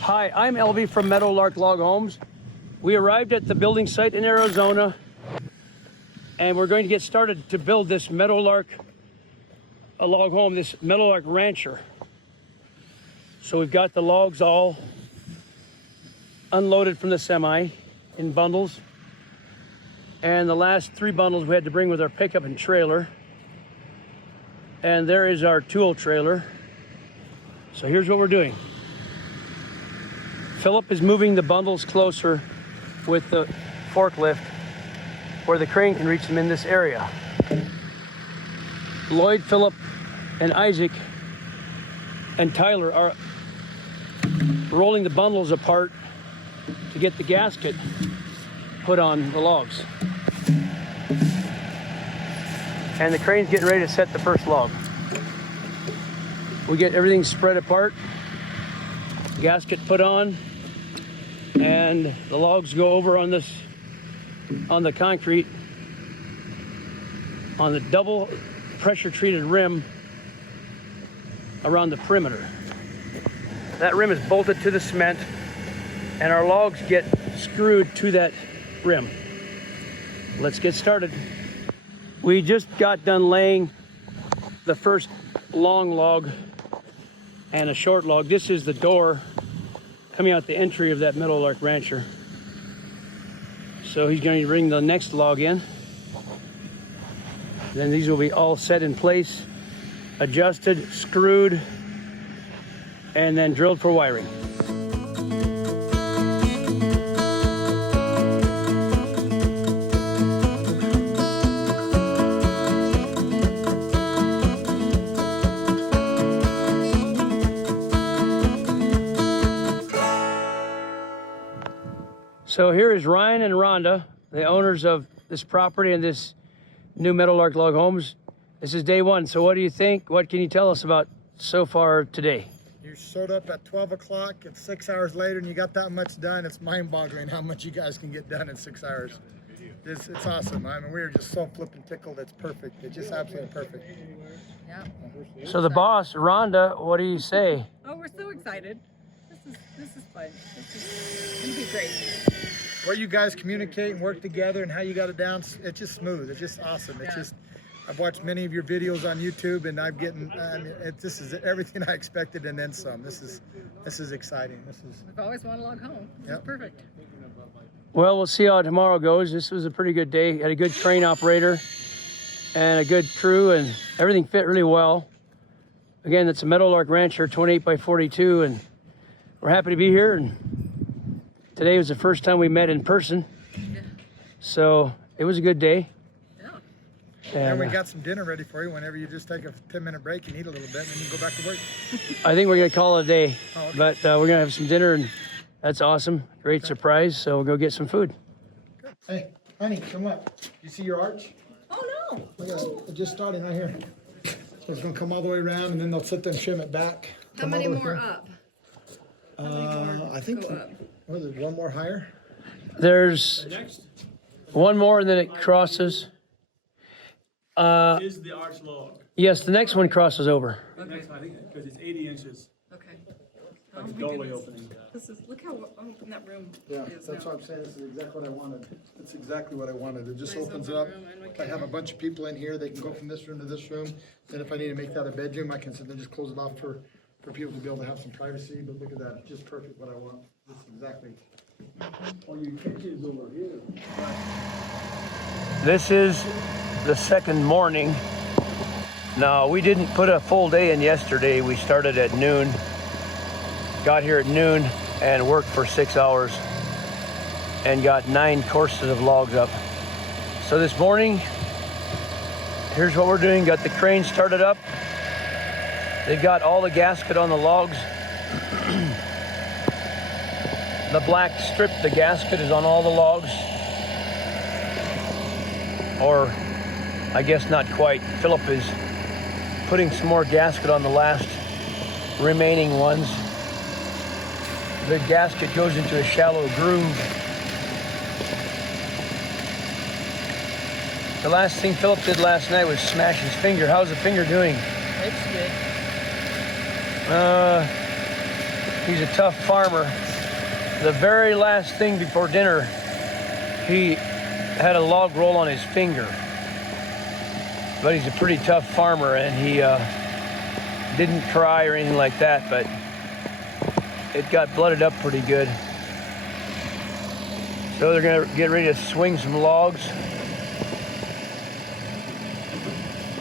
Hi, I'm Elvie from Meadowlark Log Homes. We arrived at the building site in Arizona, and we're going to get started to build this Meadowlark Log Home, this Meadowlark Rancher. So we've got the logs all unloaded from the semi in bundles, and the last 3 bundles we had to bring with our pickup and trailer. And there is our tool trailer. So here's what we're doing. Philip is moving the bundles closer with the forklift where the crane can reach them in this area. Lloyd, Philip, and Isaac and Tyler are rolling the bundles apart to get the gasket put on the logs. And the crane's getting ready to set the first log. We get everything spread apart, gasket put on, and the logs go over on the concrete on the double pressure treated rim around the perimeter. That rim is bolted to the cement, and our logs get screwed to that rim. Let's get started. We just got done laying the first long log and a short log. This is the door coming out the entry of that Meadowlark Rancher. So he's going to bring the next log in. Then these will be all set in place, adjusted, screwed, and then drilled for wiring. So here is Ryan and Rhonda, the owners of this property and this new Meadowlark Log Homes. This is day 1. So what do you think? What can you tell us about so far today? You showed up at 12 o'clock, it's 6 hours later, and you got that much done. It's mind-boggling how much you guys can get done in 6 hours. It's awesome. I mean, we were just so flipping tickled. It's perfect. It's just absolutely perfect. Yeah. So the boss, Rhonda, what do you say? Oh, we're so excited. This is fun. This is gonna be great. Where you guys communicate and work together and how you got it down, it's just smooth. It's just awesome. It's just, I've watched many of your videos on YouTube, and I'm getting, this is everything I expected and then some. This is exciting. We've always wanted a log home. This is perfect. Well, we'll see how tomorrow goes. This was a pretty good day. Had a good crane operator and a good crew, and everything fit really well. Again, it's a Meadowlark Rancher 28 by 42, and we're happy to be here. And today was the first time we met in person. Yeah. So it was a good day. And we got some dinner ready for you whenever you just take a 10-minute break and eat a little bit, and then you go back to work. I think we're going to call it a day, okay. But we're going to have some dinner, and that's awesome. Great surprise. So we'll go get some food. Good. Hey, honey, come up. You see your arch? Oh, no. Look at it. It's just starting right here. So it's going to come all the way around, and then they'll sit there and shim it back. How many more up? I think, what is it, one more higher? There's one more, and then it crosses. Is the arch log? Yes, the next one crosses over. Okay. Next, I think, because it's 80 inches. Okay. Like a doorway opening. Look how open that room Yeah, is that's now. what I'm saying. This is exactly what I wanted. It's exactly what I wanted. It just Nice opens open up. room, and we If I can- have a bunch of people in here, they can go from this room to this room. Then if I need to make that a bedroom, I can sit there and just close it off for people to be able to have some privacy. But look at that, it's just perfect what I want. This is exactly. Oh, your kitchen is over here. This is the second morning. Now, we didn't put a full day in yesterday. We started at noon, got here at noon, and worked for 6 hours and got 9 courses of logs up. So this morning, here's what we're doing. Got the crane started up. They've got all the gasket on the logs. The black strip, the gasket is on all the logs. Or, I guess not quite. Philip is putting some more gasket on the last remaining ones. The gasket goes into a shallow groove. The last thing Philip did last night was smash his finger. How's the finger doing? It's good. He's a tough farmer. The very last thing before dinner, he had a log roll on his finger. But he's a pretty tough farmer, and he didn't cry or anything like that, but it got blooded up pretty good. So they're gonna get ready to swing some logs.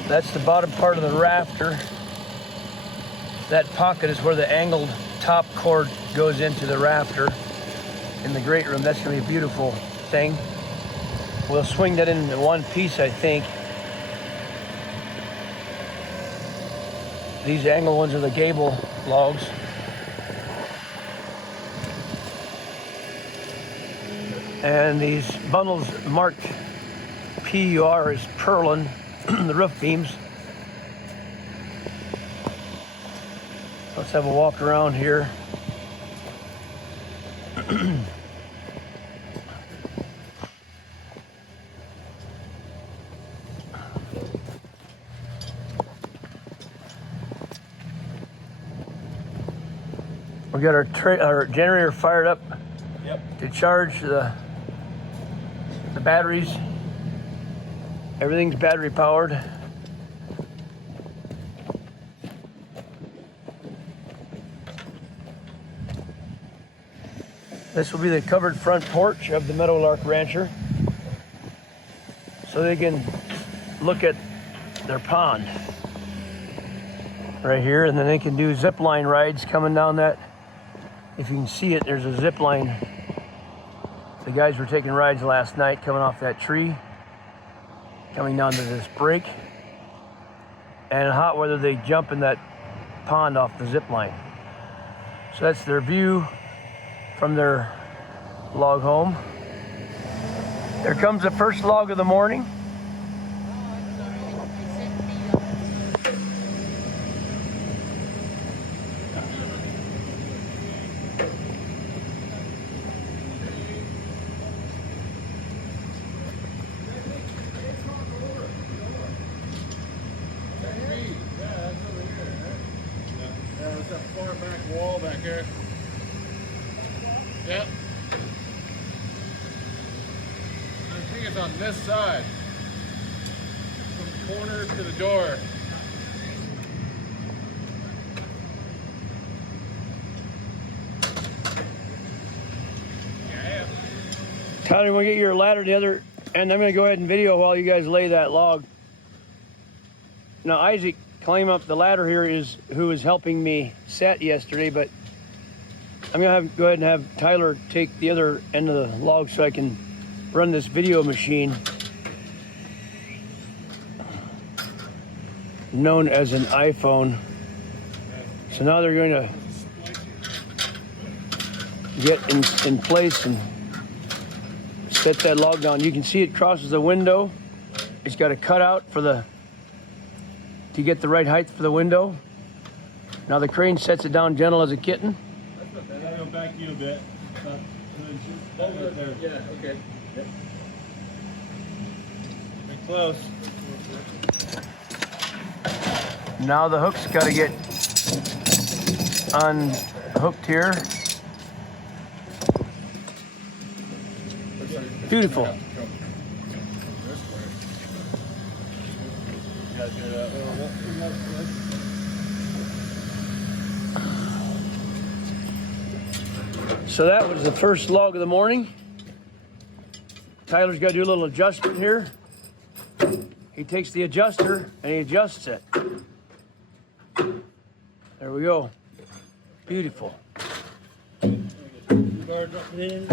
That's the bottom part of the rafter. That pocket is where the angled top cord goes into the rafter in the great room. That's gonna be a beautiful thing. We'll swing that into one piece, I think. These angled ones are the Gable logs. And these bundles marked PUR is purlin, the roof beams. Let's have a walk around here. We got our generator fired up. Yep. To charge the batteries. Everything's battery powered. This will be the covered front porch of the Meadowlark Rancher, so they can look at their pond right here, and then they can do zip line rides coming down that. If you can see it, there's a zip line. The guys were taking rides last night coming off that tree, coming down to this break. And in hot weather, they jump in that pond off the zip line. So that's their view from their log home. There comes the first log of the morning. That far back wall back here. Yep. I think it's on this side. From corner to the door. Yeah. Tyler, we'll get your ladder the other, and I'm gonna go ahead and video while you guys lay that log. Now Isaac climb up the ladder here is who was helping me set yesterday, but I'm gonna go ahead and have Tyler take the other end of the log so I can run this video machine known as an iPhone. So now they're going to get in place and set that log down. You can see it crosses the window. It's got a cutout to get the right height for the window. Now the crane sets it down gentle as a kitten. I gotta go back you a bit. Yeah, okay. Yep. Get close. Now the hook's got to get unhooked here. Beautiful. So that was the first log of the morning. Tyler's got to do a little adjustment here. He takes the adjuster and he adjusts it. There we go. Beautiful. Bar drop it in.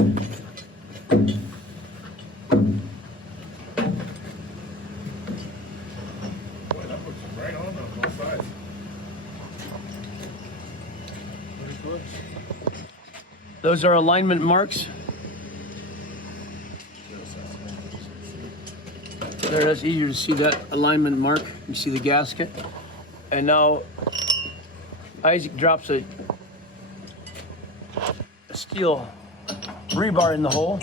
Boy, that puts it right on both sides. Pretty close. Those are alignment marks. There, that's easier to see that alignment mark. You see the gasket. And now Isaac drops a steel rebar in the hole.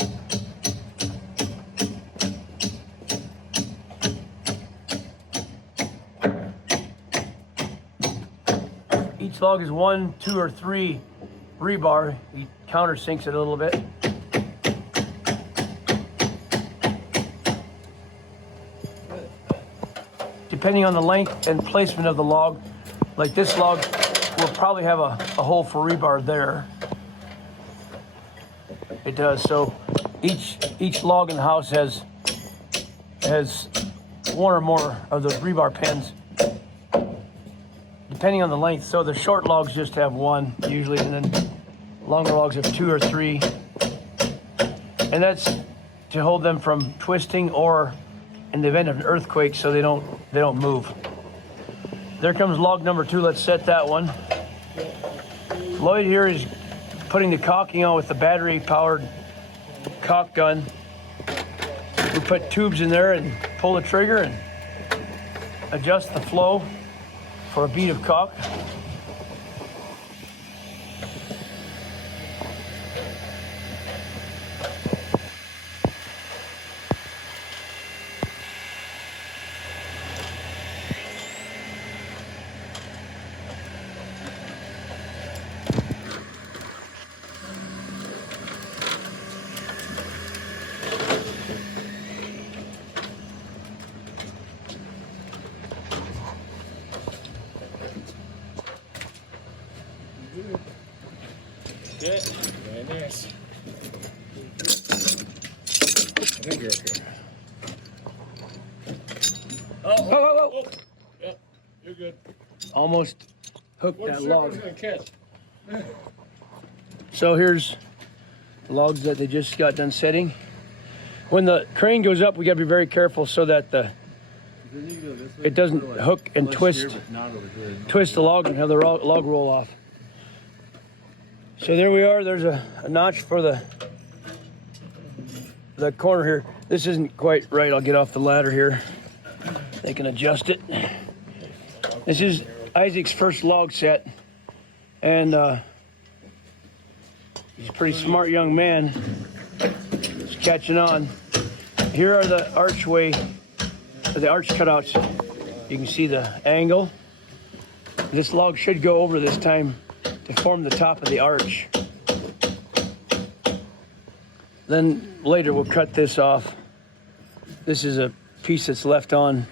Each log is 1, 2, or 3 rebar. He countersinks it a little bit. Depending on the length and placement of the log, like this log will probably have a hole for rebar there. It does. So each log in the house has one or more of those rebar pins, depending on the length. So the short logs just have 1 usually, and then longer logs have 2 or 3, and that's to hold them from twisting or in the event of an earthquake, so they don't move. There comes log number 2. Let's set that one. Lloyd here is putting the caulking on with the battery-powered caulk gun. We put tubes in there and pull the trigger and adjust the flow for a bead of caulk. Good. Very nice. I think you're okay. Oh. Yep, you're good. Almost hooked What that circle's log. gonna catch? So here's the logs that they just got done setting. When the crane goes up, we gotta be very careful so that it doesn't hook and twist the log and have the log roll off. So there we are. There's a notch for the corner here. This isn't quite right. I'll get off the ladder here. They can adjust it. This is Isaac's first log set, and he's a pretty smart young man. He's catching on. Here are the archway, the arch cutouts. You can see the angle. This log should go over this time to form the top of the arch. Then later we'll cut this off. This is a piece that's left on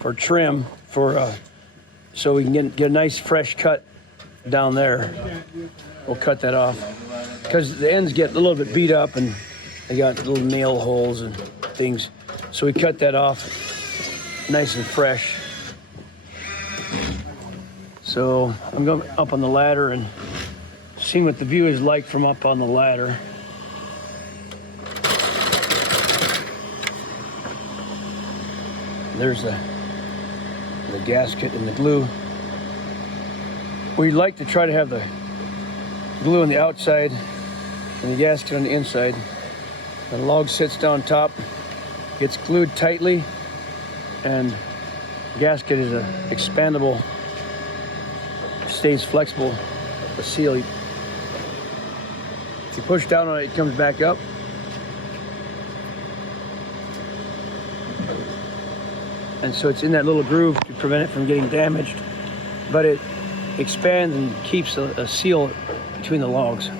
for trim, so we can get a nice fresh cut down there. We'll cut that off because the ends get a little bit beat up and they got little nail holes and things. So we cut that off nice and fresh. So I'm going up on the ladder and seeing what the view is like from up on the ladder. There's the gasket and the glue. We like to try to have the glue on the outside and the gasket on the inside. The log sits down top, gets glued tightly, and the gasket is expandable, stays flexible, the seal. If you push down on it, it comes back up. And so it's in that little groove to prevent it from getting damaged, but it expands and keeps a seal between the logs.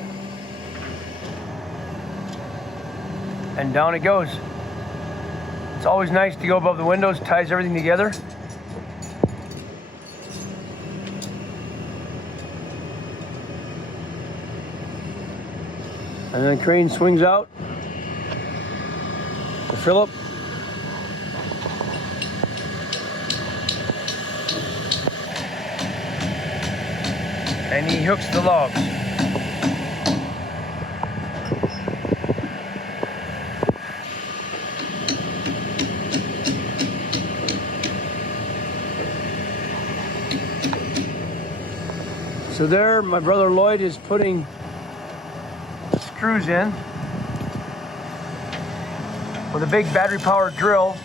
And down it goes. It's always nice to go above the windows, ties everything together. And then the crane swings out to Philip. And he hooks the logs. So there, my brother Lloyd is putting screws in with a big battery-powered drill.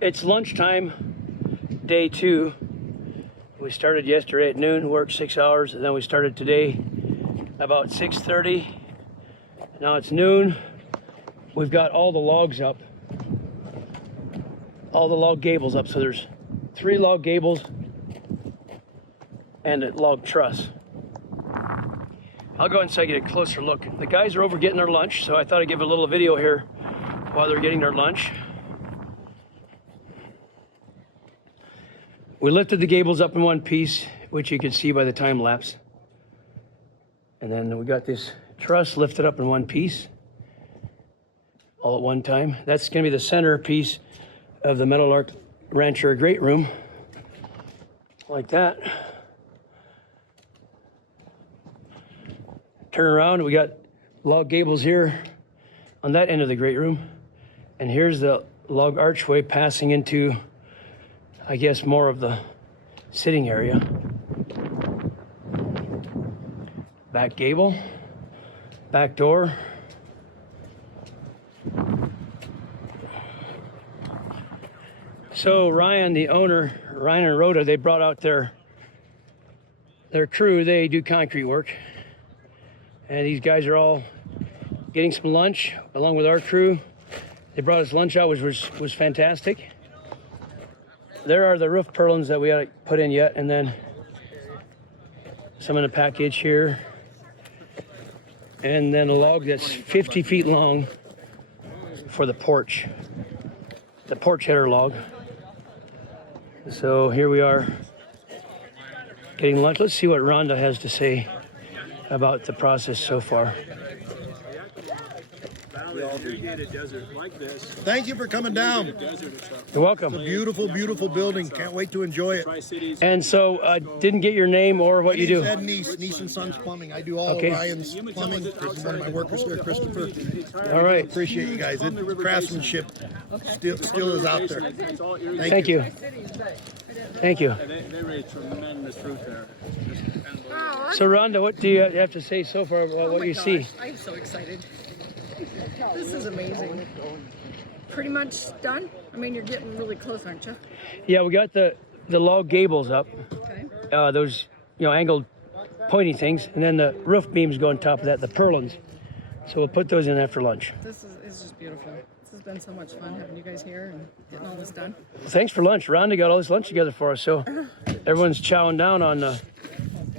It's lunchtime, day 2. We started yesterday at noon, worked 6 hours, and then we started today about 6:30. Now it's noon. we've got all the logs up, all the log gables up. So there's 3 log gables and a log truss. I'll go inside and get a closer look. The guys are over getting their lunch, so I thought I'd give a little video here while they're getting their lunch. We lifted the gables up in one piece, which you can see by the time lapse. And then we got this truss lifted up in one piece, all at one time. That's gonna be the center piece of the Meadowlark Rancher great room, like that. Turn around, we got log gables here on that end of the great room. And here's the log archway passing into, I guess, more of the sitting area. Back gable, back door. So Ryan, the owner, Ryan and Rhoda, they brought out their crew. They do concrete work. And these guys are all getting some lunch along with our crew. They brought us lunch out, which was fantastic. There are the roof purlins that we haven't put in yet, and then some in a package here. And then a log that's 50 feet long for the porch header log. So here we are getting lunch. Let's see what Rhonda has to say about the process so far. Thank you for coming down. You're welcome. It's a beautiful, beautiful building. Can't wait to enjoy it. And so, didn't get your name or what you do? Ed Niece and Sons Plumbing. I do all Okay. of Ryan's plumbing. This is one of my workers here, Christopher. All right. Appreciate you guys. Craftsmanship still is out there. Thank you. Thank you. They raised tremendous fruit there. So, Rhonda, what do you have to say so far about what you see? I'm so excited. This is amazing. Pretty much done? I mean, you're getting really close, aren't you? Yeah, we got the log gables up. Okay. Those, angled, pointy things, and then the roof beams go on top of that, the purlins. So we'll put those in after lunch. This is just beautiful. This has been so much fun having you guys here and getting all this done. Thanks for lunch. Rhonda got all this lunch together for us, so everyone's chowing down on.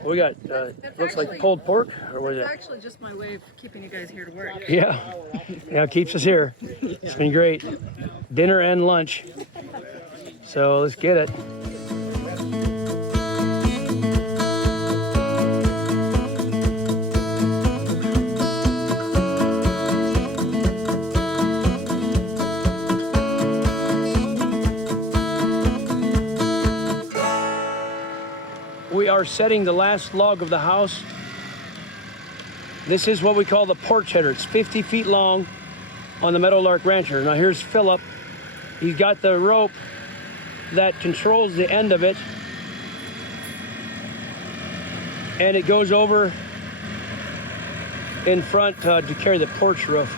We got looks like pulled pork, or what is It's it? actually just my way of keeping you guys here to work. Yeah, it keeps us here. It's been great. Dinner and lunch. So let's get it. We are setting the last log of the house. This is what we call the porch header. It's 50 feet long on the Meadowlark Rancher. Now here's Philip. He's got the rope that controls the end of it. And it goes over in front to carry the porch roof.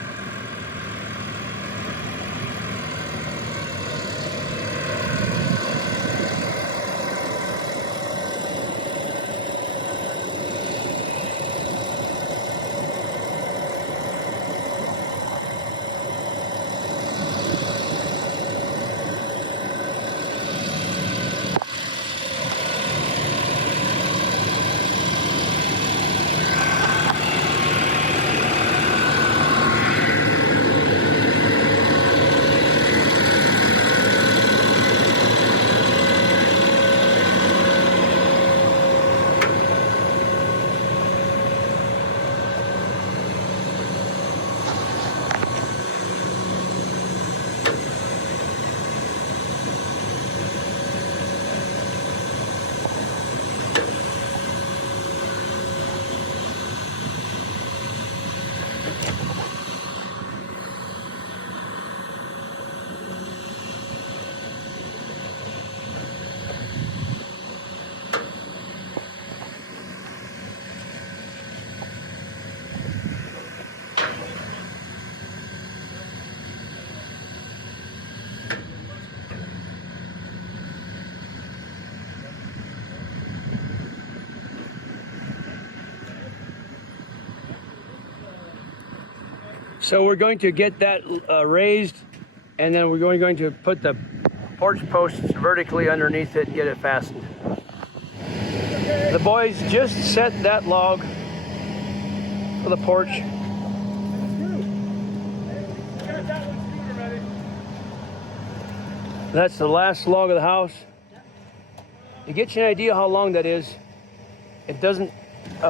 So we're going to get that raised, and then we're going to put the porch posts vertically underneath it and get it fastened. The boys just set that log for the porch. That's the last log of the house. To get you an idea how long that is, it doesn't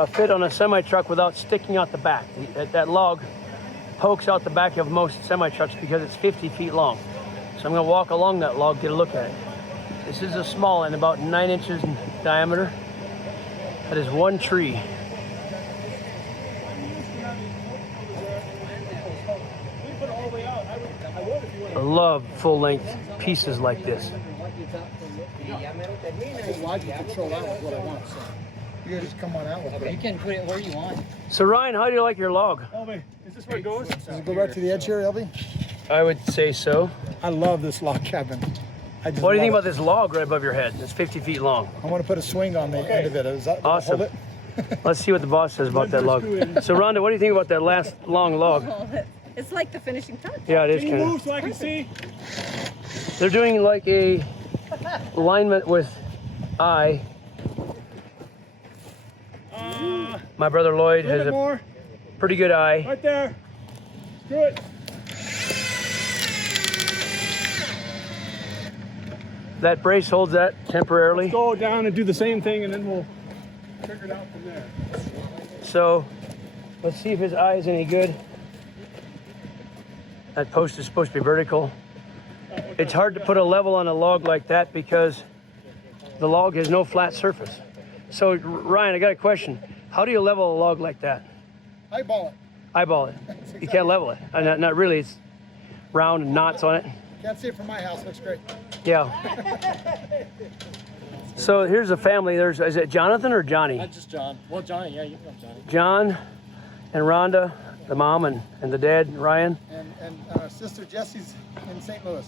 fit on a semi-truck without sticking out the back. That log pokes out the back of most semi-trucks because it's 50 feet long. So I'm gonna walk along that log, get a look at it. This is a small one, about 9 inches in diameter. That is one tree. I love full-length pieces like this. Logic control out with what I want, so you guys just come on out with it. You can put it where you want. So Ryan, how do you like your log? Elvie, is this where it goes? Does it go right to the edge here, Elvie? I would say so. I love this log cabin. What do you think about this log right above your head? It's 50 feet long. I want to put a swing on the end of it. Is that Awesome. hold it? Let's see what the boss says about that log. So Rhonda, what do you think about that last long log? It's like the finishing touch. Yeah, it is Can you kind move of. so I can see? They're doing like a alignment with eye. My brother Lloyd A has little bit a more. pretty good eye. Right there. Screw it. That brace holds that temporarily. Go down and do the same thing, and then we'll figure it out from there. So let's see if his eye is any good. That post is supposed to be vertical. It's hard to put a level on a log like that because the log has no flat surface. So Ryan, I got a question. How do you level a log like that? Eyeball it. Eyeball it. You can't level it. Not really. It's round and knots on it. Can't see it from my house. Looks great. Yeah. So here's a family. Is it Jonathan or Johnny? That's just John. Well, Johnny, yeah, you can come, Johnny. John and Rhonda, the mom and the dad, Ryan. And sister Jessie's in St. Louis.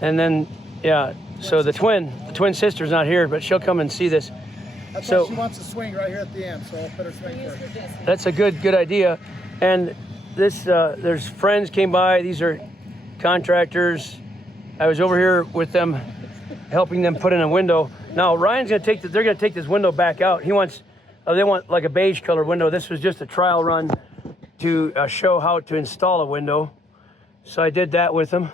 And then, yeah, so the twin sister's not here, but she'll come and see this. That's So- why she wants to swing right here at the end, so I'll put her swing first. That's a good idea. And this, there's friends came by. These are contractors. I was over here with them, helping them put in a window. Now Ryan's gonna they're gonna take this window back out. They want like a beige color window. This was just a trial run to show how to install a window. So I did that with them.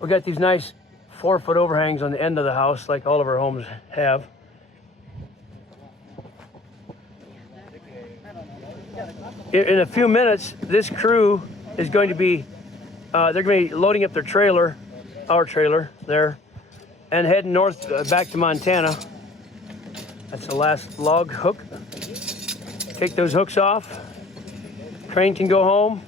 We got these nice 4-foot overhangs on the end of the house, like all of our homes have. In a few minutes, this crew is going to be, they're going to be loading up their trailer, our trailer there, and heading north back to Montana. That's the last log hook. Take those hooks off. Crane can go home.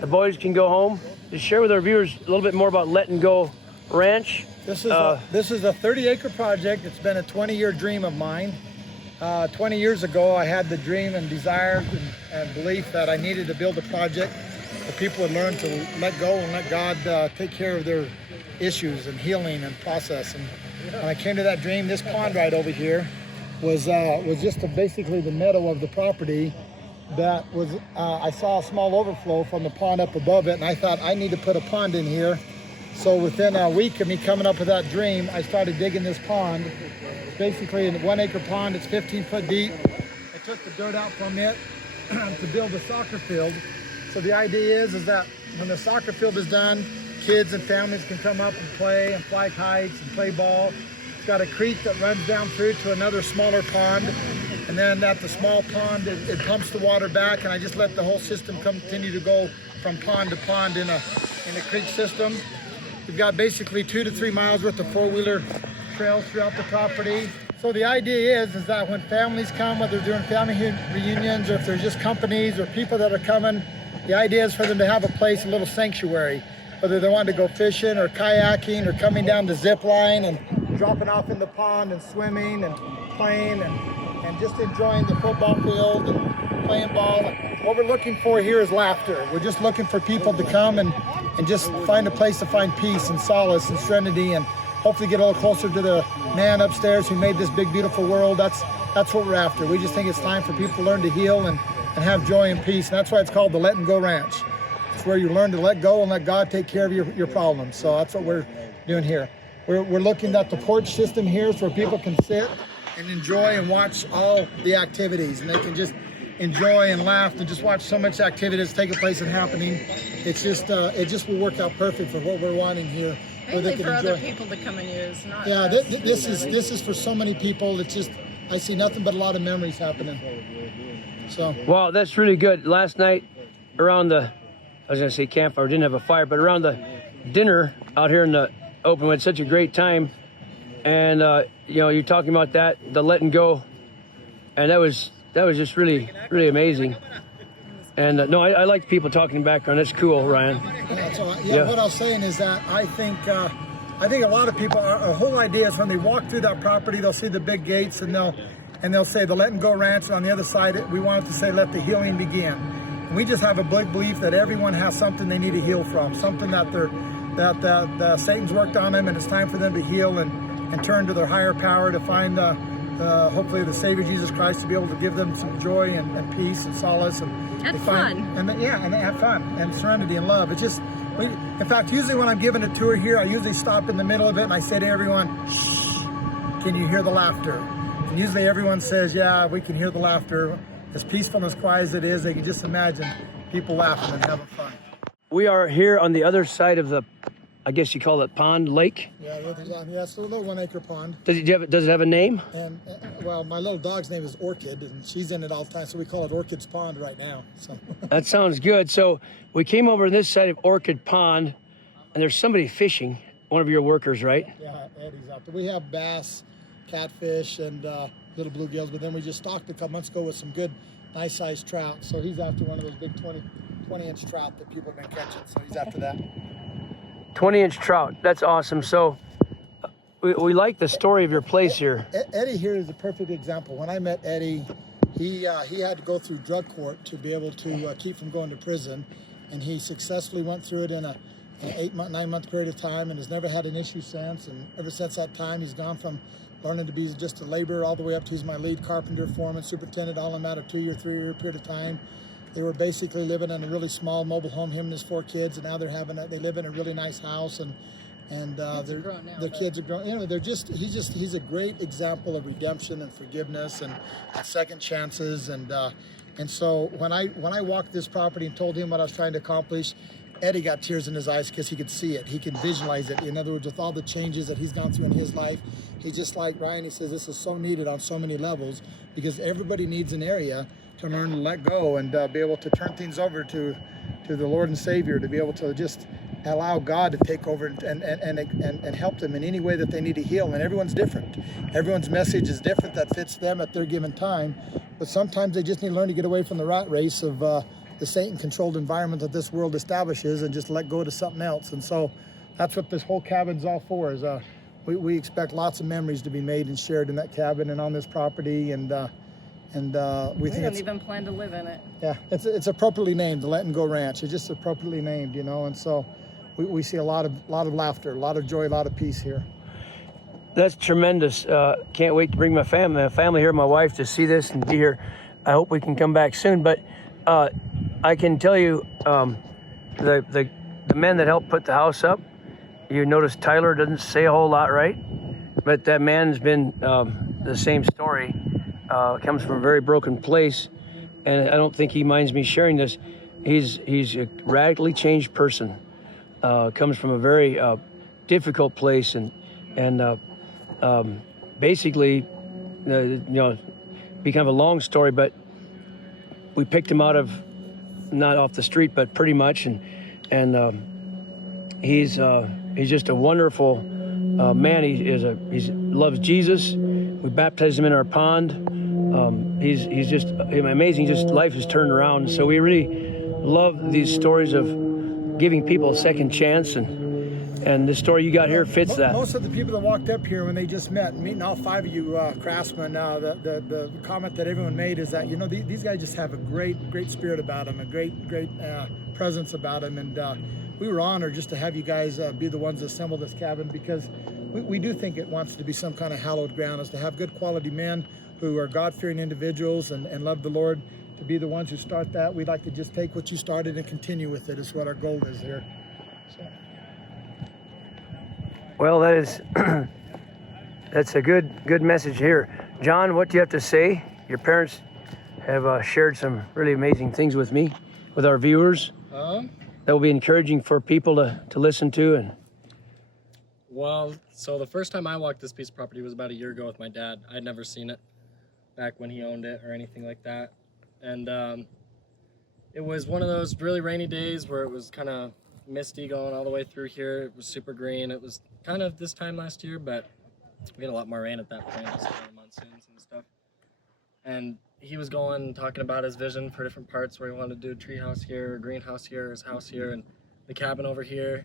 The boys can go home. Just share with our viewers a little bit more about Letting Go Ranch. This is a 30-acre project. It's been a 20-year dream of mine. 20 years ago, I had the dream and desire and belief that I needed to build a project where people would learn to let go and let God take care of their issues and healing and process. And when I came to that dream, this pond right over here was just basically the meadow of the property. That was, I saw a small overflow from the pond up above it, and I thought I need to put a pond in here. So within a week of me coming up with that dream, I started digging this pond. It's basically a 1-acre pond. It's 15 foot deep. I took the dirt out from it to build a soccer field. So the idea is that when the soccer field is done, kids and families can come up and play and fly kites and play ball. It's got a creek that runs down through to another smaller pond. And then at the small pond, it pumps the water back, and I just let the whole system continue to go from pond to pond in a creek system. We've got basically 2 to 3 miles worth of 4-wheeler trails throughout the property. So the idea is that when families come, whether they're doing family reunions or if there's just companies or people that are coming, the idea is for them to have a place, a little sanctuary, whether they want to go fishing or kayaking or coming down the zip line and dropping off in the pond and swimming and playing and just enjoying the football field and playing ball. What we're looking for here is laughter. We're just looking for people to come and just find a place to find peace and solace and serenity and hopefully get a little closer to the man upstairs who made this big, beautiful world. That's what we're after. We just think it's time for people to learn to heal and and have joy and peace. And that's why it's called the Let and Go Ranch. It's where you learn to let go and let God take care of your problems. So that's what we're doing here. We're looking at the porch system here, so where people can sit and enjoy and watch all the activities, and they can just enjoy and laugh and just watch so much activity that's taking place and happening. It's just it just will work out perfect for what we're wanting here. Where they Mainly can for enjoy. other people to come and use, not Yeah, us. this is for so many people. It's just, I see nothing but a lot of memories happening. So Wow, that's really good. Last night around the, I was gonna say campfire, didn't have a fire, but around the dinner out here in the open, we had such a great time. And you know, you're talking about that, the letting go, and that was just really amazing. And no, I like people talking in the background. That's cool, Ryan. yeah, what I was saying is that I think a lot of people, our whole idea is when they walk through that property, they'll see the big gates and they'll say the Let and Go Ranch, and on the other side we want it to say let the healing begin. And we just have a big belief that everyone has something they need to heal from, something that Satan's worked on them, and it's time for them to heal and turn to their higher power to find hopefully the Savior Jesus Christ, to be able to give them some joy and peace and solace and fun. And they have fun and serenity and love. It's just, in fact, usually when I'm giving a tour here, I usually stop in the middle of it and I say to everyone, shh, can you hear the laughter? And usually everyone says, yeah, we can hear the laughter. As peaceful and as quiet as it is, they can just imagine people laughing and having fun. We are here on the other side of the, I guess you call it pond, lake. Yeah, it's a little 1 acre pond. Does it have a name? And well, my little dog's name is Orchid, and she's in it all the time, so we call it Orchid's Pond right now. So That sounds good. So we came over this side of Orchid Pond, and there's somebody fishing, one of your workers, right? yeah, Eddie's out there. We have bass, catfish, and little bluegills, but then we just stocked a couple months ago with some good, nice sized trout. So he's after one of those big 20-inch trout that people have been catching. So he's after that. 20-inch trout. That's awesome. So we like the story of your place here. Eddie here is a perfect example. When I met Eddie, he had to go through drug court to be able to keep from going to prison, and he successfully went through it in an 9-month period of time, and has never had an issue since. And ever since that time, he's gone from learning to be just a laborer all the way up to he's my lead carpenter, foreman, superintendent, all in a matter of 2-year, 3-year period of time. They were basically living in a really small mobile home, him and his 4 kids, and now they live in a really nice house, and their kids are grown. You know, he's a great example of redemption and forgiveness and second chances, and so when I walked this property and told him what I was trying to accomplish, Eddie got tears in his eyes because he could see it, he could visualize it. In other words, with all the changes that he's gone through in his life, he's just like Ryan. He says this is so needed on so many levels, because everybody needs an area to learn to let go and be able to turn things over to the Lord and Savior, to be able to just allow God to take over and help them in any way that they need to heal. And everyone's different. Everyone's message is different that fits them at their given time. But sometimes they just need to learn to get away from the rat race of the Satan-controlled environment that this world establishes and just let go to something else. And so that's what this whole cabin's all for. Is we expect lots of memories to be made and shared in that cabin and on this property. And we think don't even plan to live in it. Yeah, it's appropriately named, the Let and Go Ranch. It's just appropriately named, you know, and so we see a lot of laughter, a lot of joy, a lot of peace here. That's tremendous. Can't wait to bring my family here, my wife, to see this and be here. I hope we can come back soon. But I can tell you, the men that helped put the house up, you notice Tyler doesn't say a whole lot, right? But that man's been the same story. Comes from a very broken place, and I don't think he minds me sharing this. He's a radically changed person. Comes from a very difficult place, and basically, you know, be kind of a long story, but we picked him out of, not off the street, but pretty much, and he's just a wonderful man. He loves Jesus. We baptized him in our pond. He's just amazing. Just life has turned around. So we really love these stories of giving people a second chance, and the story you got here fits that. Most of the people that walked up here when they just met, meeting all 5 of you craftsmen, the comment that everyone made is that, you know, these guys just have a great spirit about them, a great presence about them, and we were honored just to have you guys be the ones that assemble this cabin, because we do think it wants to be some kind of hallowed ground, is to have good quality men who are God-fearing individuals and love the Lord, to be the ones who start that. We'd like to just take what you started and continue with it. Is what our goal is here. So. Well, that is that's a good message here. John, what do you have to say? Your parents have shared some really amazing things with me, with our viewers. That will be encouraging for people to listen to. And Well, so the first time I walked this piece of property was about a year ago with my dad. I'd never seen it back when he owned it or anything like that. And it was one of those really rainy days where it was kind of misty going all the way through here. It was super green. It was kind of this time last year, but we had a lot more rain at that point, just monsoons and stuff. And he was talking about his vision for different parts where he wanted to do a tree house here, a greenhouse here, his house here, and the cabin over here.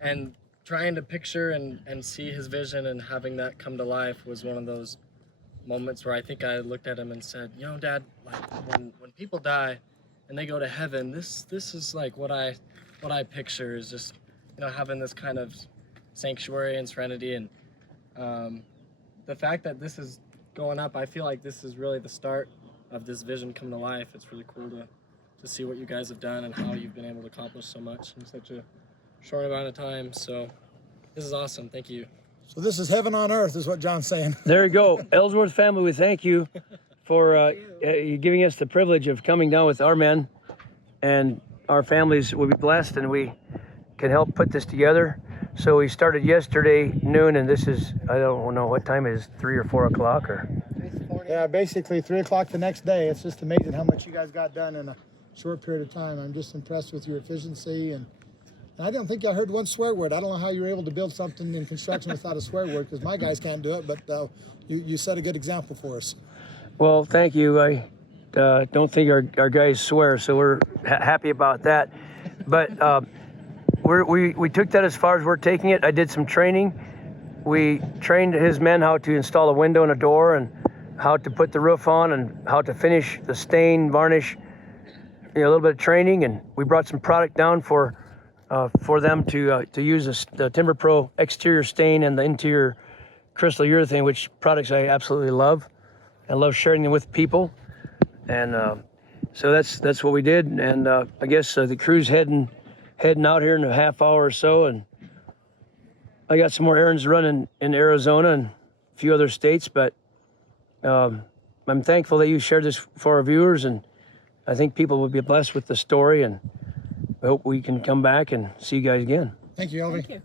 And trying to picture and see his vision and having that come to life was one of those moments where I think I looked at him and said, you know, Dad, like when people die and they go to heaven, this is like what I picture is just, you know, having this kind of sanctuary and serenity. And the fact that this is going up, I feel like this is really the start of this vision come to life. It's really cool to see what you guys have done and how you've been able to accomplish so much in such a short amount of time. So this is awesome. Thank you. So this is heaven on earth, is what John's saying. there you go. Ellsworth family, we thank you for you giving us the privilege of coming down with our men, and our families will be blessed and we can help put this together. So we started yesterday noon, and this is, I don't know what time it is, 3 or 4 o'clock or? Yeah, basically 3 o'clock the next day. It's just amazing how much you guys got done in a short period of time. I'm just impressed with your efficiency, and I don't think I heard one swear word. I don't know how you were able to build something in construction without a swear word, because my guys can't do it, but you set a good example for us. Well, thank you. I don't think our guys swear, so we're happy about that. But we took that as far as we're taking it. I did some training. We trained his men how to install a window and a door, and how to put the roof on, and how to finish the stain, varnish, a little bit of training. And we brought some product down for them to use the Timber Pro exterior stain and the interior crystal urethane, which products I absolutely love. I love sharing them with people. And so that's what we did. And I guess the crew's heading out here in a half hour or so. And I got some more errands running in Arizona and a few other states, but I'm thankful that you shared this for our viewers, and I think people will be blessed with the story, and I hope we can come back and see you guys again. Thank you, Elvie. Thank you.